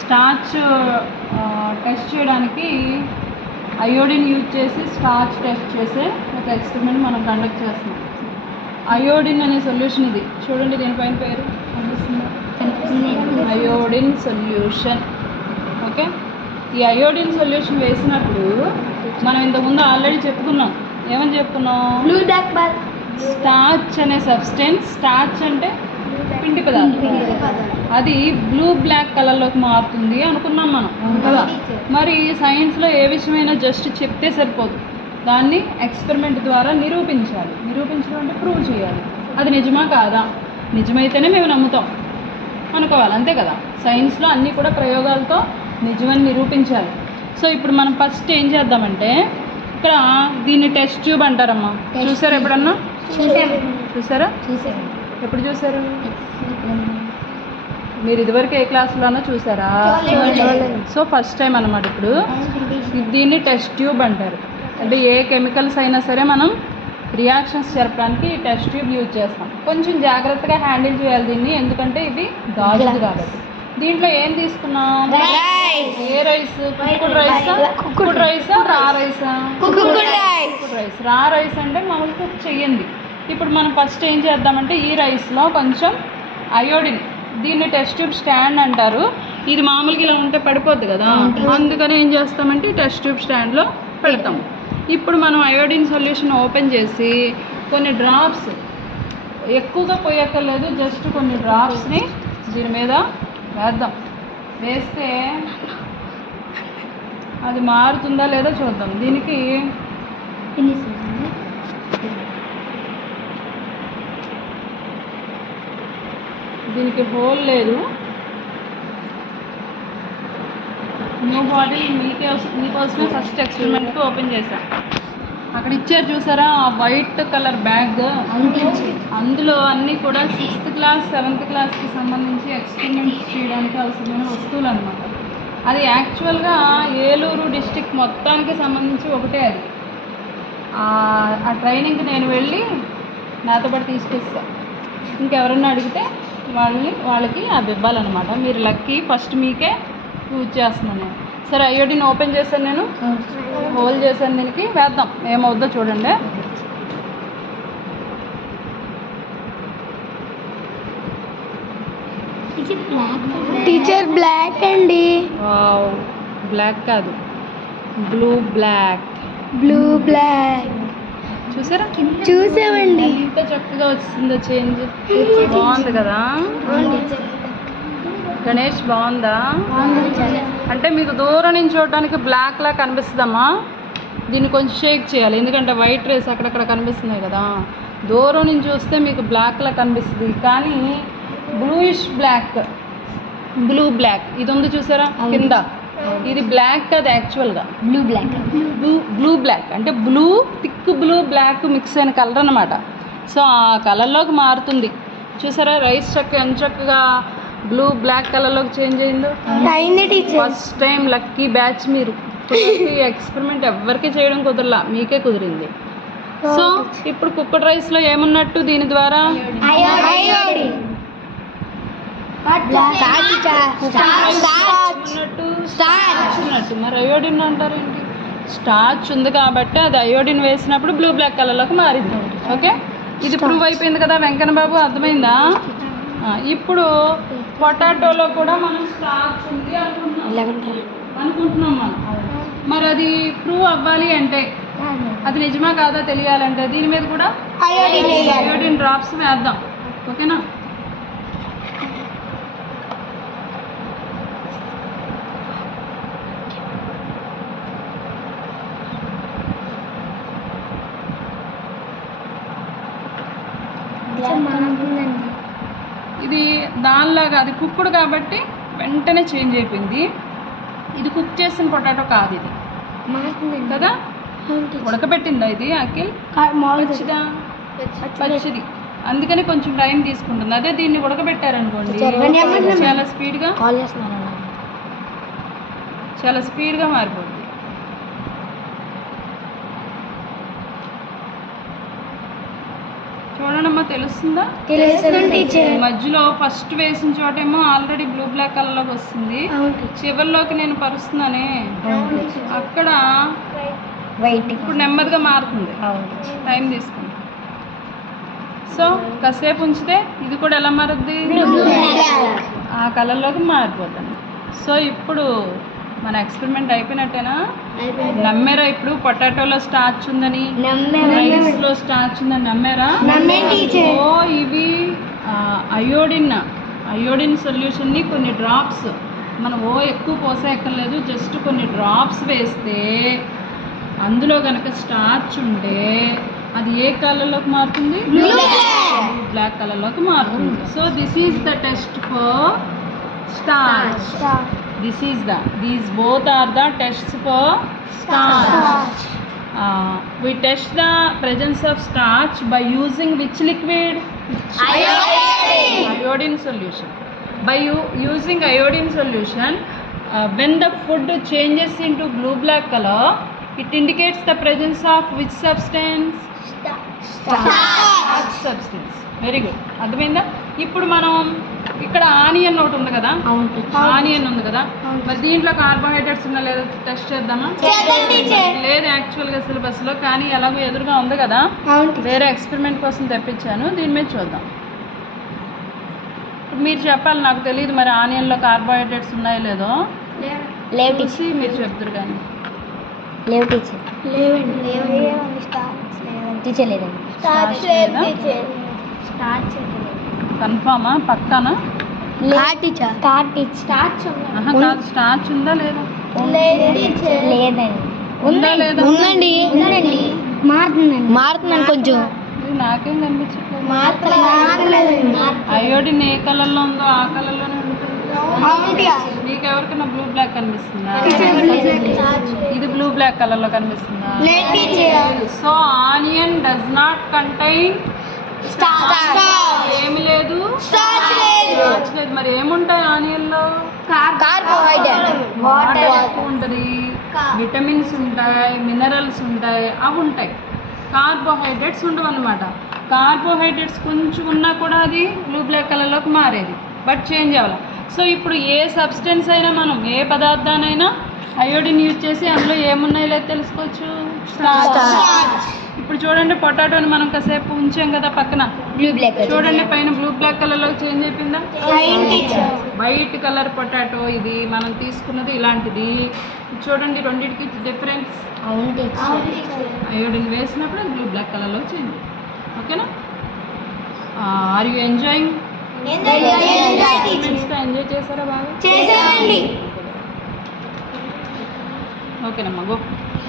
Starch test చేయడానికి iodine use చేసి starch test చేసే ఒక ఎక్స్పెరిమెంట్ మనం కండక్ట్ చేస్తున్నాం. అయోడిన్ అనే సొల్యూషన్ ఇది చూడండి, దీనిపైన పేరు కనిపిస్తుందా? Iodine solution. ఓకే, ఈ అయోడిన్ సొల్యూషన్ వేసినప్పుడు మనం ఇంతకుముందు ఆల్రెడీ చెప్పుకున్నాం. ఏమని చెప్పుకున్నాం? స్టార్చ్ అనే సబ్స్టెన్స్, స్టార్చ్ అంటే పిండి పదార్థం, అది బ్లూ బ్లాక్ కలర్లోకి మారుతుంది అనుకున్నాం మనం కదా. మరి సైన్స్లో ఏ విషయమైనా జస్ట్ చెప్తే సరిపోదు, దాన్ని ఎక్స్పెరిమెంట్ ద్వారా నిరూపించాలి. నిరూపించడం అంటే ప్రూవ్ చేయాలి. అది నిజమా కాదా, నిజమైతేనే మేము నమ్ముతాం అనుకోవాలి, అంతే కదా. సైన్స్లో అన్నీ కూడా ప్రయోగాలతో నిజమని నిరూపించాలి. సో ఇప్పుడు మనం ఫస్ట్ ఏం చేద్దామంటే, ఇక్కడ దీన్ని టెస్ట్ ట్యూబ్ అంటారమ్మా. చూసారా ఎప్పుడన్నా? చూసారా? ఎప్పుడు చూసారు మీరు? ఇదివరకు ఏ క్లాసులోనో చూసారా? సో ఫస్ట్ టైం అన్నమాట. ఇప్పుడు దీన్ని టెస్ట్ ట్యూబ్ అంటారు. అంటే ఏ కెమికల్స్ అయినా సరే మనం రియాక్షన్స్ జరపడానికి ఈ టెస్ట్ ట్యూబ్ యూజ్ చేస్తాం. కొంచెం జాగ్రత్తగా హ్యాండిల్ చేయాలి దీన్ని, ఎందుకంటే ఇది గాజుది కాబట్టి. దీంట్లో ఏం తీసుకున్నాం? ఏ రైస్? కుక్కుడ్ రైసా, రా రైసా? Cooked rice. రా రైస్ అంటే మనం కుక్ చెయ్యండి. ఇప్పుడు మనం ఫస్ట్ ఏం చేద్దామంటే, ఈ రైస్లో కొంచెం అయోడిన్, దీన్ని టెస్ట్ ట్యూబ్ స్టాండ్ అంటారు. ఇది మామూలుగా ఇలా ఉంటే పడిపోద్ది కదా, అందుకని ఏం చేస్తామంటే టెస్ట్ ట్యూబ్ స్టాండ్లో పెడతాం. ఇప్పుడు మనం అయోడిన్ సొల్యూషన్ ఓపెన్ చేసి కొన్ని డ్రాప్స్, ఎక్కువగా పోయక్కర్లేదు, జస్ట్ కొన్ని డ్రాప్స్ని దీని మీద వేద్దాం. వేస్తే అది మారుతుందా లేదా చూద్దాం. దీనికి హోల్ లేదు. న్యూ బాటిల్ మీకోసమే ఫస్ట్ ఎక్స్పెరిమెంట్కి ఓపెన్ చేశా. అక్కడ ఇచ్చారు చూసారా, ఆ వైట్ కలర్ బ్యాగ్, అందులో అన్నీ కూడా 6th క్లాస్ 7th క్లాస్కి సంబంధించి ఎక్స్పెరిమెంట్స్ చేయడానికి అవసరమైన వస్తువులు అనమాట. అది యాక్చువల్గా ఏలూరు డిస్టిక్ మొత్తానికి సంబంధించి ఒకటే అది. ఆ ట్రైనింగ్కి నేను వెళ్ళి నాతో పాటు తీసుకొస్తాను. ఇంకెవరన్నా అడిగితే వాళ్ళకి అవి ఇవ్వాలన్నమాట. మీరు లక్కీ, ఫస్ట్ మీకే యూజ్ చేస్తున్నాను నేను. సరే, అయోడిన్ ఓపెన్ చేశాను నేను, హోల్ చేశాను. దీనికి వేద్దాం, ఏమవుద్దో చూడండి. టీచర్ బ్లాక్ అండి. బ్లాక్ కాదు, బ్లూ బ్లాక్. చూసారా? చూసామండి. ఎంత చక్కగా వచ్చిందో చేంజ్. బాగుంది కదా గణేష్, బాగుందా? అంటే మీకు దూరం నుంచి చూడడానికి బ్లాక్ లా కనిపిస్తుందమ్మా. దీన్ని కొంచెం షేక్ చేయాలి, ఎందుకంటే వైట్ రేస్ అక్కడక్కడ కనిపిస్తున్నాయి కదా. దూరం నుంచి చూస్తే మీకు బ్లాక్ లా కనిపిస్తుంది, కానీ బ్లూయిష్ బ్లాక్, బ్లూ బ్లాక్ ఇది ఉంది చూసారా కింద, ఇది బ్లాక్ కాదు యాక్చువల్గా, బ్లూ బ్లాక్ అంటే blue, thick blue black mix అయిన కలర్ అనమాట. సో ఆ కలర్లోకి మారుతుంది. చూసారా రైస్ ఎంత చక్కగా బ్లూ బ్లాక్ కలర్లోకి చేంజ్ అయిందో. ఫస్ట్ టైం లక్కీ బ్యాచ్ మీరు. ఈ ఎక్స్పెరిమెంట్ ఎవరికి చేయడం కుదరలా, మీకే కుదిరింది. సో ఇప్పుడు కుక్కడ్ రైస్లో ఏమున్నట్టు దీని ద్వారా? మరి అయోడిన్ అంటారు ఏంటి? స్టార్చ్ ఉంది కాబట్టి అది అయోడిన్ వేసినప్పుడు బ్లూ బ్లాక్ కలర్లోకి మారింది. ఓకే, ఇది ప్రూవ్ అయిపోయింది కదా వెంకన్న బాబు, అర్థమైందా? ఇప్పుడు పొటాటోలో కూడా మనం స్టార్చ్ ఉంది అనుకుంటున్నాం మనం. మరి అది ప్రూవ్ అవ్వాలి అంటే, అది నిజమా కాదా తెలియాలంటే దీని మీద కూడా అయోడిన్ డ్రాప్స్ వేద్దాం. ఓకేనా? ఇది దానిలాగా, అది కుక్కుడు కాబట్టి వెంటనే చేంజ్ అయిపోయింది. ఇది కుక్ చేసిన పొటాటో కాదు, ఇది కదా ఉడకబెట్టిందా ఇది అఖిల్? పచ్చిది, అందుకని కొంచెం టైం తీసుకుంటుంది. అదే దీన్ని ఉడకబెట్టారనుకోండి చాలా స్పీడ్గా మారిపోతుంది. చూడండి అమ్మా, తెలుస్తుందా? తెలుస్తుంది టీచర్. మధ్యలో ఫస్ట్ వేసిన చోటేమో ఆల్రెడీ బ్లూ బ్లాక్ కలర్లోకి వస్తుంది, చివరిలోకి నేను పరుస్తున్నానే అక్కడ వైట్ ఇప్పుడు నెమ్మదిగా మారుతుంది, టైం తీసుకుంది. సో కాసేపు ఉంచితే ఇది కూడా ఎలా మారుద్ది? ఆ కలర్లోకి మారిపోతుంది. సో ఇప్పుడు మన ఎక్స్పెరిమెంట్ అయిపోయినట్టేనా? నమ్మారా? ఇప్పుడు పొటాటోలో స్టార్చ్ ఉందని, రైస్లో స్టార్చ్ ఉందని నమ్మారా? ఓ ఇవి అయోడిన్ సొల్యూషన్ని కొన్ని డ్రాప్స్ మనం ఎక్కువ పోసేయక్కర్లేదు, జస్ట్ కొన్ని డ్రాప్స్ వేస్తే అందులో కనుక స్టార్చ్ ఉంటే అది ఏ కలర్లోకి మారుతుంది? బ్లాక్ కలర్లోకి మారుతుంది. So this is the test for starch. These both are the tests for starch. We test the presence of starch by using which liquid? Iodine solution. By using iodine solution, when the food changes into blue-black color, it indicates the presence of which substance? Starch substance. Very good. అర్థమైందా? ఇప్పుడు మనం ఇక్కడ onion ఒకటి ఉంది కదా, onion ఉంది కదా, మరి దీంట్లో కార్బోహైడ్రేట్స్ ఉన్నా లేదా టెస్ట్ చేద్దామా? లేదు యాక్చువల్గా సిలబస్లో, కానీ ఎలాగో ఎదురుగా ఉంది కదా, వేరే ఎక్స్పెరిమెంట్ కోసం తెప్పించాను, దీని మీద చూద్దాం. ఇప్పుడు మీరు చెప్పాలి, నాకు తెలియదు మరి ఆనియన్లో కార్బోహైడ్రేట్స్ ఉన్నాయో లేదో, చూసి మీరు చెప్తారు. కానీ లేవు టీచర్. టీచర్ లేదండి. కన్ఫామా? పక్కానా? కాదు స్టార్చ్ ఉందా లేదా? లేదండి. ఉందా లేదా? ఉందండి. మారుతుందండి కొంచెం. నాకేం కనిపించట్లేదు. అయోడిన్ ఏ కలర్లో ఉందో ఆ కలర్లోనే ఉంటుంది. మీకు ఎవరికైనా బ్లూ బ్లాక్ కనిపిస్తుందా? ఇది బ్లూ బ్లాక్ కలర్లో కనిపిస్తుందా? So onion does not contain ఏమి లేదు, స్టార్చ్ లేదు. మరి ఏముంటాయి ఆనియన్లో? కార్బోహైడ్రేట్, వాటర్ ఎక్కువ ఉంటుంది, విటమిన్స్ ఉంటాయి, మినరల్స్ ఉంటాయి, అవి ఉంటాయి. కార్బోహైడ్రేట్స్ ఉండవు అన్నమాట. కార్బోహైడ్రేట్స్ కొంచెం ఉన్నా కూడా అది బ్లూ బ్లాక్ కలర్లోకి మారేది, బట్ చేంజ్ అవ్వాలి. సో ఇప్పుడు ఏ సబ్స్టెన్స్ అయినా మనం ఏ పదార్థానైనా అయోడిన్ యూజ్ చేసి అందులో ఏమున్నాయో లేదు తెలుసుకోవచ్చు. ఇప్పుడు చూడండి, పొటాటోని మనం కాసేపు ఉంచాం కదా పక్కన, బ్లూ బ్లాక్ చూడండి పైన బ్లూ బ్లాక్ కలర్లో చేంజ్ అయిపోయిందా? వైట్ కలర్ పొటాటో ఇది మనం తీసుకున్నది ఇలాంటిది. చూడండి రెండింటికి డిఫరెన్స్. అయోడిన్ వేసినప్పుడు బ్లూ బ్లాక్ కలర్లో చేంజ్. ఓకేనా? Are you enjoying? ఎంజాయ్ చేశారా బాగా? చేశానండి. ఓకేనమ్మా, గో.